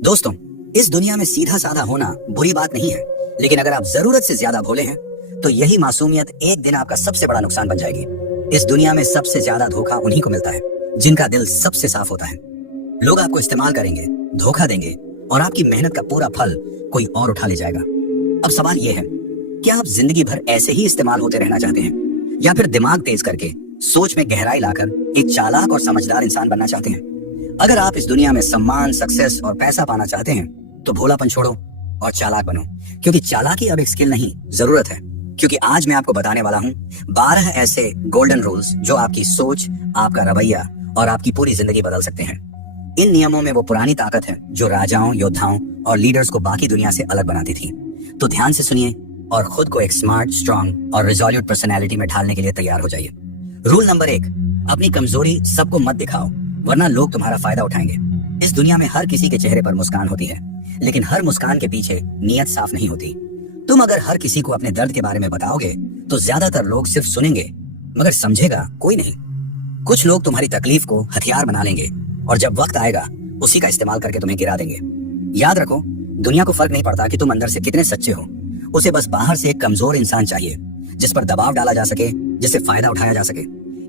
दोस्तों, इस दुनिया में सीधा साधा होना बुरी बात नहीं है, लेकिन अगर आप जरूरत से ज्यादा भोले हैं तो यही मासूमियत एक दिन आपका सबसे बड़ा नुकसान बन जाएगी। इस दुनिया में सबसे ज्यादा धोखा उन्हीं को मिलता है जिनका दिल सबसे साफ होता है। लोग आपको इस्तेमाल करेंगे, धोखा देंगे और आपकी मेहनत का पूरा फल कोई और उठा ले जाएगा। अब सवाल यह है, क्या आप जिंदगी भर ऐसे ही इस्तेमाल होते रहना चाहते हैं या फिर दिमाग तेज करके सोच में गहराई लाकर एक चालाक और समझदार इंसान बनना चाहते हैं? अगर आप इस दुनिया में सम्मान, सक्सेस और पैसा पाना चाहते हैं तो भोलापन छोड़ो और चालाक बनो, क्योंकि चालाकी अब एक स्किल नहीं, जरूरत है। क्योंकि आज मैं आपको बताने वाला हूँ 12 ऐसे गोल्डन रूल्स जो आपकी सोच, आपका रवैया और आपकी पूरी जिंदगी बदल सकते हैं। इन नियमों में वो पुरानी ताकत है जो राजाओं, योद्धाओं और लीडर्स को बाकी दुनिया से अलग बनाती थी। तो ध्यान से सुनिए और खुद को एक स्मार्ट, स्ट्रांग और रिजोल्यूट पर्सनैलिटी में ढालने के लिए तैयार हो जाइए। रूल नंबर 1, अपनी कमजोरी सबको मत दिखाओ, वरना लोग तुम्हारा फायदा उठाएंगे। इस दुनिया में हर किसी के चेहरे पर मुस्कान होती है, लेकिन हर मुस्कान के पीछे नीयत साफ नहीं होती। तुम अगर हर किसी को अपने दर्द के बारे में बताओगे तो ज्यादातर लोग सिर्फ सुनेंगे, मगर समझेगा कोई नहीं। कुछ लोग तुम्हारी तकलीफ को हथियार बना लेंगे और जब वक्त आएगा उसी का इस्तेमाल करके तुम्हें गिरा देंगे। याद रखो, दुनिया को फर्क नहीं पड़ता कि तुम अंदर से कितने सच्चे हो। उसे बस बाहर से एक कमजोर इंसान चाहिए जिस पर दबाव डाला जा सके, जिससे फायदा उठाया जा सके।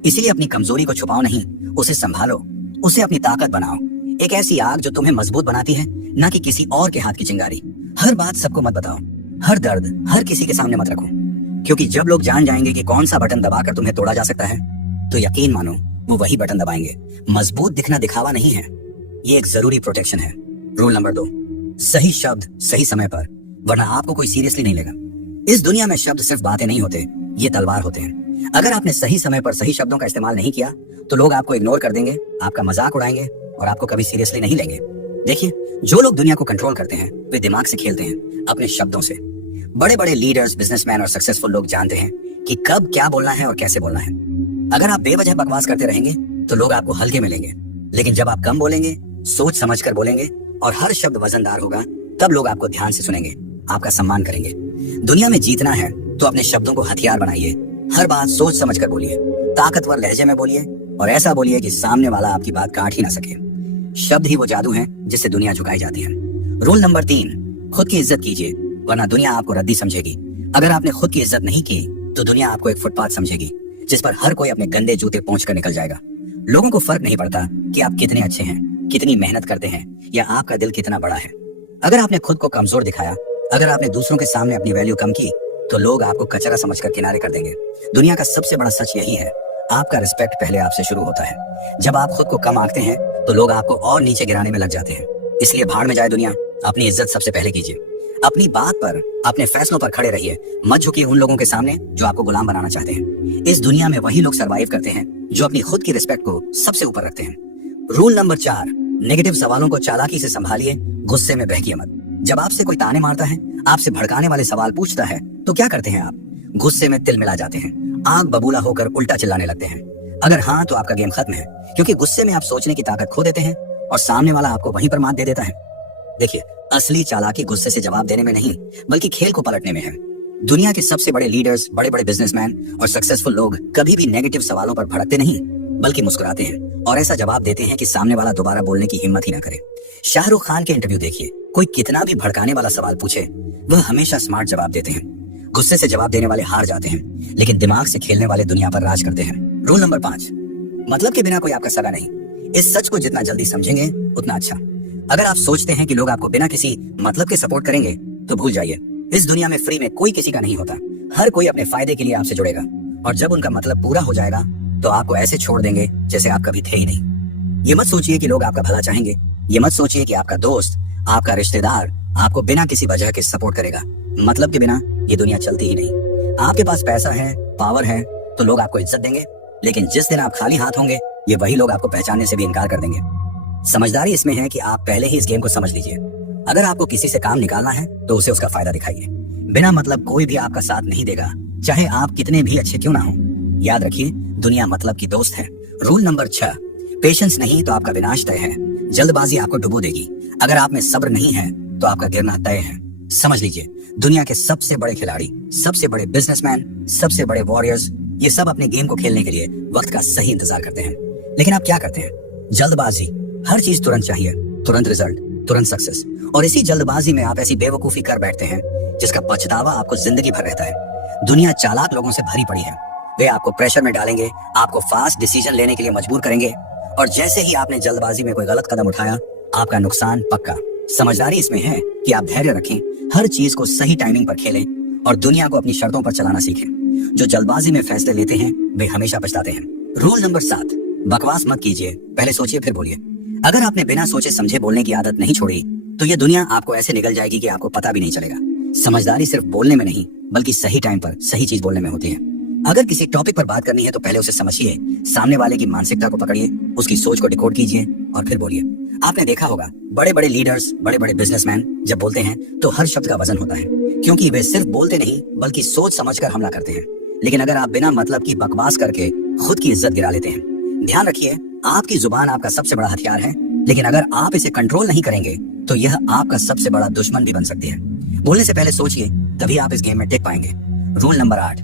इसीलिए अपनी कमजोरी को छुपाओ नहीं, उसे संभालो, उसे अपनी ताकत बनाओ। एक ऐसी आग जो तुम्हें मजबूत बनाती है, ना कि किसी और के हाथ की चिंगारी। हर बात सबको मत बताओ, हर दर्द हर किसी के सामने मत रखो, क्योंकि जब लोग जान जाएंगे कि कौन सा बटन दबाकर तुम्हें तोड़ा जा सकता है तो यकीन मानो वो वही बटन दबाएंगे। मजबूत दिखना दिखावा नहीं है, ये एक जरूरी प्रोटेक्शन है। रूल नंबर 2, सही शब्द सही समय पर, वरना आपको कोई सीरियसली नहीं लेगा। इस दुनिया में शब्द सिर्फ बातें नहीं होते, ये तलवार होते हैं। अगर आपने सही समय पर सही शब्दों का इस्तेमाल नहीं किया तो लोग आपको इग्नोर कर देंगे, आपका मजाक उड़ाएंगे और आपको कभी सीरियसली नहीं लेंगे। देखिए, जो लोग दुनिया को कंट्रोल करते हैं वे दिमाग से खेलते हैं, अपने शब्दों से। बड़े बड़े लीडर्स, बिजनेसमैन और सक्सेसफुल लोग जानते हैं कि कब क्या बोलना है और कैसे बोलना है। अगर आप बेवजह बकवास करते रहेंगे तो लोग आपको हल्के में लेंगे, लेकिन जब आप कम बोलेंगे, सोच समझकर बोलेंगे और हर शब्द वजनदार होगा, तब लोग आपको ध्यान से सुनेंगे, आपका सम्मान करेंगे। दुनिया में जीतना है तो अपने शब्दों को हथियार बनाइए। हर बात सोच समझकर बोलिए, ताकतवर लहजे में बोलिए और ऐसा बोलिए कि सामने वाला आपकी बात काट ही ना सके। शब्द ही वो जादू है जिससे दुनिया झुकाई जाती है। रूल नंबर 3, खुद की इज्जत कीजिए, वरना दुनिया आपको रद्दी समझेगी। अगर आपने खुद की इज्जत नहीं की तो दुनिया आपको एक फुटपाथ समझेगी जिस पर हर कोई अपने गंदे जूते पहुंचकर निकल जाएगा। लोगों को फर्क नहीं पड़ता कि आप कितने अच्छे हैं, कितनी मेहनत करते हैं या आपका दिल कितना बड़ा है। अगर आपने खुद को कमजोर दिखाया, अगर आपने दूसरों के सामने अपनी वैल्यू कम की तो लोग आपको कचरा समझकर किनारे कर देंगे। दुनिया का सबसे बड़ा सच यही है, आपका रिस्पेक्ट पहले आपसे शुरू होता है। जब आप खुद को कम आंकते हैं तो लोग आपको और नीचे गिराने में लग जाते हैं। इसलिए भाड़ में जाए दुनिया, अपनी इज्जत सबसे पहले कीजिए। अपनी बात पर, अपने फैसलों पर खड़े रहिए, मत झुकिए उन लोगों के सामने जो आपको गुलाम बनाना चाहते हैं। इस दुनिया में वही लोग सरवाइव करते हैं जो अपनी खुद की रिस्पेक्ट को सबसे ऊपर रखते हैं। रूल नंबर 4, नेगेटिव सवालों को चालाकी से संभालिए, गुस्से में बहकिए मत। जब आपसे कोई ताने मारता है, आपसे भड़काने वाले सवाल पूछता है तो क्या करते हैं आप? गुस्से में तिल मिला जाते हैं, आग बबूला होकर उल्टा चिल्लाने लगते हैं। अगर हाँ तो आपका गेम खत्म है, क्योंकि गुस्से में आप सोचने की ताकत खो देते हैं और सामने वाला आपको वहीं पर मात दे देता है। देखिए, असली चालाकी गुस्से से जवाब देने में नहीं, बल्कि खेल को पलटने में है। दुनिया के सबसे बड़े लीडर्स, बड़े बड़े बिजनेसमैन और सक्सेसफुल लोग कभी भी नेगेटिव सवालों पर भड़कते नहीं, बल्कि मुस्कुराते हैं और ऐसा जवाब देते हैं कि सामने वाला दोबारा बोलने की हिम्मत ही ना करे। शाहरुख खान के इंटरव्यू देखिए, कोई कितना भी भड़काने वाला सवाल पूछे, वह हमेशा स्मार्ट जवाब देते हैं। गुस्से से जवाब देने वाले हार जाते हैं, लेकिन दिमाग से खेलने वाले दुनिया पर राज करते हैं। रूल नंबर 5, मतलब के बिना कोई आपका सगा नहीं। इस सच को जितना जल्दी समझेंगे उतना अच्छा। अगर आप सोचते हैं कि लोग आपको बिना किसी मतलब के सपोर्ट करेंगे तो भूल जाइए, इस दुनिया में फ्री में कोई किसी का नहीं होता। हर कोई अपने फायदे के लिए आपसे जुड़ेगा और जब उनका मतलब पूरा हो जाएगा तो आपको ऐसे छोड़ देंगे जैसे आप कभी थे ही नहीं। ये मत सोचिए कि लोग आपका भला चाहेंगे, ये मत सोचिए कि आपका दोस्त, आपका रिश्तेदार आपको बिना किसी वजह के सपोर्ट करेगा। मतलब के बिना ये दुनिया चलती ही नहीं। आपके पास पैसा है, पावर है तो लोग आपको इज्जत देंगे, लेकिन जिस दिन आप खाली हाथ होंगे ये वही लोग आपको पहचानने से भी इनकार कर देंगे। समझदारी इसमें है कि आप पहले ही इस गेम को समझ लीजिए। अगर आपको किसी से काम निकालना है तो उसे उसका फायदा दिखाइए। बिना मतलब कोई भी आपका साथ नहीं देगा, चाहे आप कितने भी अच्छे क्यों ना हो। याद रखिए, दुनिया मतलब की दोस्त है। रूल नंबर 6, पेशेंस नहीं तो आपका विनाश तय है। जल्दबाजी आपको डुबो देगी। अगर आप में सब्र नहीं है तो आपका गिरना तय है। समझ लीजिए, दुनिया के सबसे बड़े खिलाड़ी, सबसे बड़े बिजनेसमैन, सबसे बड़े वॉरियर्स, ये सब अपने गेम को खेलने के लिए वक्त का सही इंतजार करते हैं। लेकिन आप क्या करते हैं? जल्दबाजी, हर चीज तुरंत चाहिए, तुरंत रिजल्ट। तुरंत सक्सेस, और इसी जल्दबाजी में आप ऐसी बेवकूफी कर बैठते हैं जिसका पछतावा आपको जिंदगी भर रहता है। दुनिया चालाक लोगों से भरी पड़ी है। वे आपको प्रेशर में डालेंगे, आपको फास्ट डिसीजन लेने के लिए मजबूर करेंगे, और जैसे ही आपने जल्दबाजी में कोई गलत कदम उठाया, आपका नुकसान पक्का। समझदारी इसमें है कि आप धैर्य रखें, हर चीज को सही टाइमिंग पर खेलें और दुनिया को अपनी शर्तों पर चलाना सीखें। जो जल्दबाजी में फैसले लेते हैं वे हमेशा पछताते हैं। रूल नंबर 7, बकवास मत कीजिए, पहले सोचिए फिर बोलिए। अगर आपने बिना सोचे समझे बोलने की आदत नहीं छोड़ी तो ये दुनिया आपको ऐसे निगल जाएगी कि आपको पता भी नहीं चलेगा। समझदारी सिर्फ बोलने में नहीं बल्कि सही टाइम पर सही चीज बोलने में होती है। अगर किसी टॉपिक पर बात करनी है तो पहले उसे समझिए, सामने वाले की मानसिकता को पकड़िए, उसकी सोच को डिकोड कीजिए और फिर बोलिए। आपने देखा होगा बड़े बड़े लीडर्स, बड़े बड़े बिजनेसमैन जब बोलते हैं तो हर शब्द का वजन होता है, क्योंकि वे सिर्फ बोलते नहीं बल्कि सोच समझकर हमला करते हैं। लेकिन अगर आप बिना मतलब की बकवास करके खुद की इज्जत गिरा लेते हैं, ध्यान रखिए आपकी जुबान आपका सबसे बड़ा हथियार है, लेकिन अगर आप इसे कंट्रोल नहीं करेंगे तो यह आपका सबसे बड़ा दुश्मन भी बन सकती है। बोलने से पहले सोचिए, तभी आप इस गेम में टिक पाएंगे। रूल नंबर 8,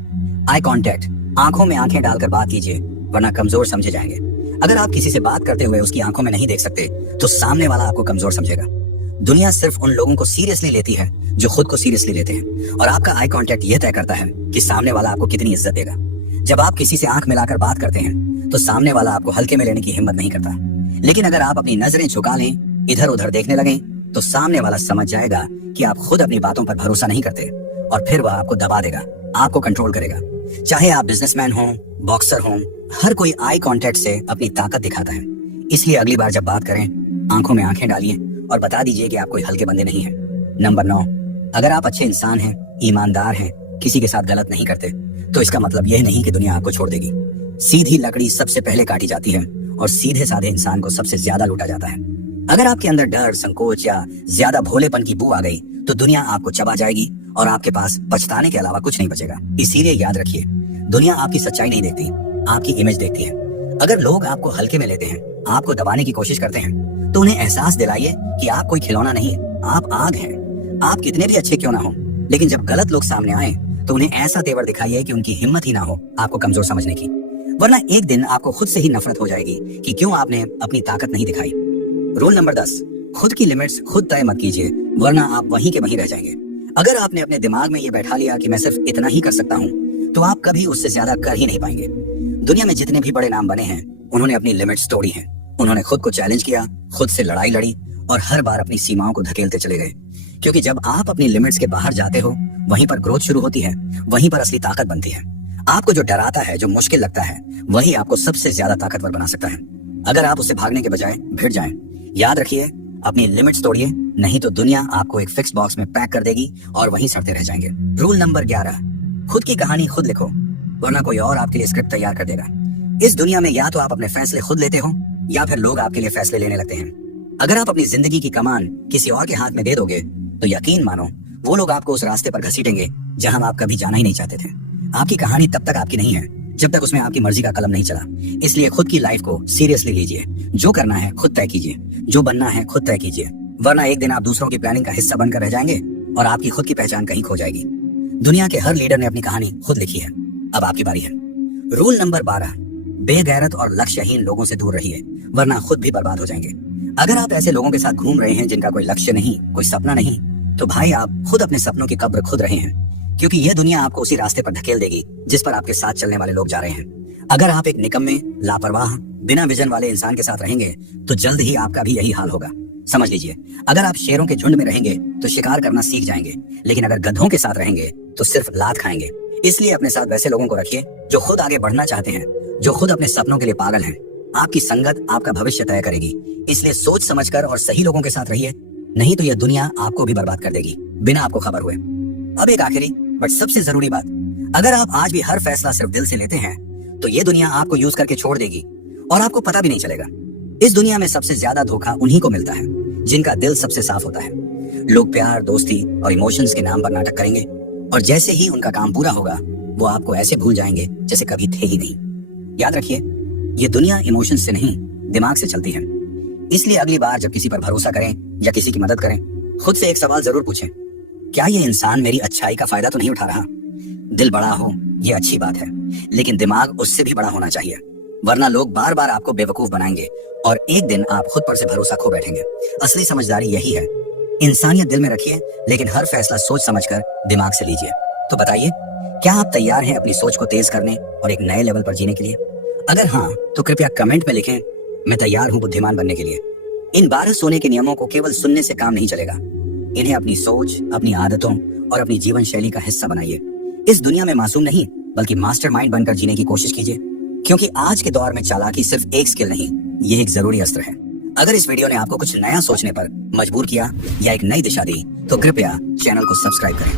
आई कॉन्टैक्ट, आंखों में आंखें डालकर बात कीजिए वरना कमजोर समझे जाएंगे। अगर आप किसी से बात करते हुए उसकी आंखों में नहीं देख सकते तो सामने वाला आपको कमजोर समझेगा। दुनिया सिर्फ उन लोगों को सीरियसली लेती है जो खुद को सीरियसली लेते हैं, और आपका आई कांटेक्ट यह तय करता है कि सामने वाला आपको कितनी इज्जत देगा। जब आप किसी से आंख मिलाकर बात करते हैं तो सामने वाला आपको हल्के में लेने की हिम्मत नहीं करता, लेकिन अगर आप अपनी नजरें झुका लें, इधर उधर देखने लगें, तो सामने वाला समझ जाएगा कि आप खुद अपनी बातों पर भरोसा नहीं करते, और फिर वह आपको दबा देगा, आपको कंट्रोल करेगा। चाहे आप बिजनेसमैन हों, बॉक्सर हों, हर कोई आई कांटेक्ट से अपनी ताकत दिखाता है। इसलिए अगली बार जब बात करें, आंखों में आंखें डालिए और बता दीजिए कि आप कोई हल्के बंदे नहीं हैं। नंबर 9, अगर आप अच्छे इंसान हैं, ईमानदार हैं, किसी के साथ गलत नहीं करते, तो इसका मतलब यह नहीं कि दुनिया आपको छोड़ देगी। सीधी लकड़ी सबसे पहले काटी जाती है और सीधे साधे इंसान को सबसे ज्यादा लूटा जाता है। अगर आपके अंदर डर, संकोच या ज्यादा भोलेपन की बू आ गई तो दुनिया आपको चबा जाएगी और आपके पास पछताने के अलावा कुछ नहीं बचेगा। इसीलिए याद रखिए, दुनिया आपकी सच्चाई नहीं देखती, आपकी इमेज देखती है। अगर लोग आपको हल्के में लेते हैं, आपको दबाने की कोशिश करते हैं, तो उन्हें एहसास दिलाइए कि आप कोई खिलौना नहीं है, आप आग हैं। आप कितने भी अच्छे क्यों ना हो, लेकिन जब गलत लोग सामने आए तो उन्हें ऐसा तेवर दिखाइए कि उनकी हिम्मत ही ना हो आपको कमजोर समझने की, वरना एक दिन आपको खुद से ही नफरत हो जाएगी कि क्यों आपने अपनी ताकत नहीं दिखाई। रूल नंबर 10, खुद की लिमिट्स खुद तय मत कीजिए, वरना आप वहीं के वहीं रह जाएंगे। अगर आपने अपने दिमाग में ये बैठा लिया कि मैं सिर्फ इतना ही कर सकता हूँ, तो आप कभी उससे ज्यादा कर ही नहीं पाएंगे। दुनिया में जितने भी बड़े नाम बने हैं, उन्होंने अपनी लिमिट्स तोड़ी हैं। उन्होंने खुद को चैलेंज किया, खुद से लड़ाई लड़ी और हर बार अपनी सीमाओं को धकेलते चले गए। क्योंकि जब आप अपनी लिमिट्स के बाहर जाते हो, वहीं पर ग्रोथ शुरू होती है, वहीं पर असली ताकत बनती है। आपको जो डराता है, जो मुश्किल लगता है, वही आपको सबसे ज्यादा ताकतवर बना सकता है। अगर आप उससे भागने के बजाय भिड़ जाएं, याद रखिए अपनी लिमिट्स तोड़िए, नहीं तो दुनिया आपको एक फिक्स बॉक्स में पैक कर देगी और वहीं सड़ते रह जाएंगे। रूल नंबर 11, खुद की कहानी खुद लिखो, वरना कोई और आपके लिए स्क्रिप्ट तैयार कर देगा। इस दुनिया में या तो आप अपने फैसले खुद लेते हो या फिर लोग आपके लिए फैसले लेने लगते हैं। अगर आप अपनी जिंदगी की कमान किसी और के हाथ में दे दोगे तो यकीन मानो वो लोग आपको उस रास्ते पर घसीटेंगे जहां आप कभी जाना ही नहीं चाहते थे। आपकी कहानी तब तक आपकी नहीं है जब तक उसमें आपकी मर्जी का कलम नहीं चला। इसलिए खुद की लाइफ को सीरियसली लीजिए। जो करना है खुद तय कीजिए, जो बनना है खुद तय कीजिए, वरना एक दिन आप दूसरों की प्लानिंग का हिस्सा बनकर रह जाएंगे और आपकी खुद की पहचान कहीं खो जाएगी। दुनिया के हर लीडर ने अपनी कहानी खुद लिखी है, अब आपकी बारी है। रूल नंबर 12, बेगैरत और लक्ष्यहीन लोगों से दूर रहिए, वरना खुद भी बर्बाद हो जाएंगे। अगर आप ऐसे लोगों के साथ घूम रहे हैं जिनका कोई लक्ष्य नहीं, कोई सपना नहीं, तो भाई आप खुद अपने सपनों की कब्र खुद रहे हैं, क्योंकि यह दुनिया आपको उसी रास्ते पर धकेल देगी जिस पर आपके साथ चलने वाले लोग जा रहे हैं। अगर आप एक निकम्मे, लापरवाह, बिना विजन वाले इंसान के साथ रहेंगे तो जल्द ही आपका भी यही हाल होगा। समझ लीजिए, अगर आप शेरों के झुंड में रहेंगे तो शिकार करना सीख जाएंगे, लेकिन अगर गधों के साथ रहेंगे तो सिर्फ लात खाएंगे। इसलिए अपने साथ वैसे लोगों को रखिए जो खुद आगे बढ़ना चाहते हैं, जो खुद अपने सपनों के लिए पागल हैं। आपकी संगत आपका भविष्य तय करेगी, इसलिए सोच समझकर और सही लोगों के साथ रहिए, नहीं तो यह दुनिया आपको भी बर्बाद कर देगी बिना आपको खबर हुए। अब एक आखिरी बट सबसे जरूरी बात, अगर आप आज भी हर फैसला सिर्फ दिल से लेते हैं तो ये दुनिया आपको यूज करके छोड़ देगी और आपको पता भी नहीं चलेगा। इस दुनिया में सबसे ज्यादा धोखा उन्हीं को मिलता है जिनका दिल सबसे साफ होता है। लोग प्यार, दोस्ती और इमोशंस के नाम पर नाटक करेंगे और जैसे ही उनका काम पूरा होगा वो आपको ऐसे भूल जाएंगे जैसे कभी थे ही नहीं। याद रखिए, ये दुनिया इमोशंस से नहीं दिमाग से चलती है। इसलिए अगली बार जब किसी पर भरोसा करें या किसी की मदद करें, खुद से एक सवाल जरूर पूछें, क्या ये इंसान मेरी अच्छाई का फायदा तो नहीं उठा रहा? दिल बड़ा हो ये अच्छी बात है, लेकिन दिमाग उससे भी बड़ा होना चाहिए, वरना लोग बार बार आपको बेवकूफ बनाएंगे और एक दिन आप खुद पर से भरोसा खो बैठेंगे। असली समझदारी यही है, इंसानियत दिल में रखिए, लेकिन हर फैसला सोच समझकर दिमाग से लीजिए। तो बताइए, क्या आप तैयार हैं अपनी सोच को तेज करने और एक नए लेवल पर जीने के लिए? अगर हाँ, तो कृपया कमेंट में लिखें, मैं तैयार हूं बुद्धिमान बनने के लिए। इन 12 सोने के नियमों को केवल सुनने से काम नहीं चलेगा, इन्हें अपनी सोच, अपनी आदतों और अपनी जीवन शैली का हिस्सा बनाइए। इस दुनिया में मासूम नहीं, बल्कि मास्टरमाइंड बनकर जीने की कोशिश कीजिए, क्योंकि आज के दौर में चालाकी सिर्फ एक स्किल नहीं, ये एक जरूरी अस्त्र है। अगर इस वीडियो ने आपको कुछ नया सोचने पर मजबूर किया या एक नई दिशा दी, तो कृपया चैनल को सब्सक्राइब करें।